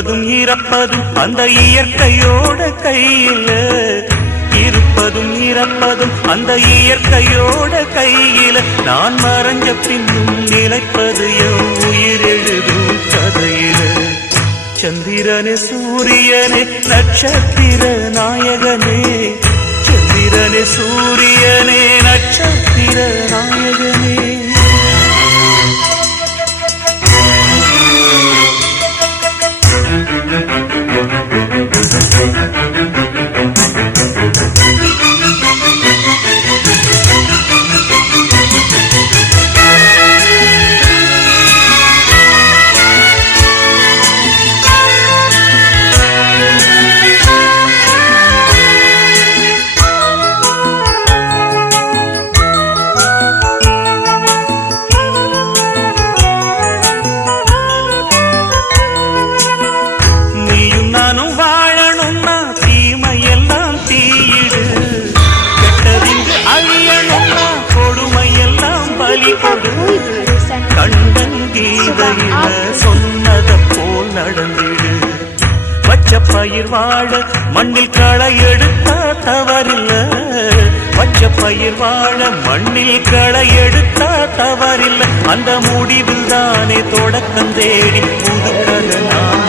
இருப்பதும் இறப்பதும் அந்த இயற்கையோட கையில, இருப்பதும் இறப்பதும் அந்த இயற்கையோட கையில, நான் மறைஞ்ச பின்னும் நிலைப்பது என் உயிர் எழுதும் கதையில. சந்திரனே சூரியனே நட்சத்திர நாயகனே, சந்திரனே சூரியனே நட்சத்திர நாயகனே. கண்டன் கீதையில சொன்னத போல் நடந்திடு. பச்சை பயிர் வாழ மண்ணில் களை எடுத்தா தவறில்ல, பச்சை பயிர் வாழ மண்ணில் களை எடுத்தா தவறில்ல. அந்த முடிவில் தானே தொடக்கம் தேடி புதுக்கதை நான்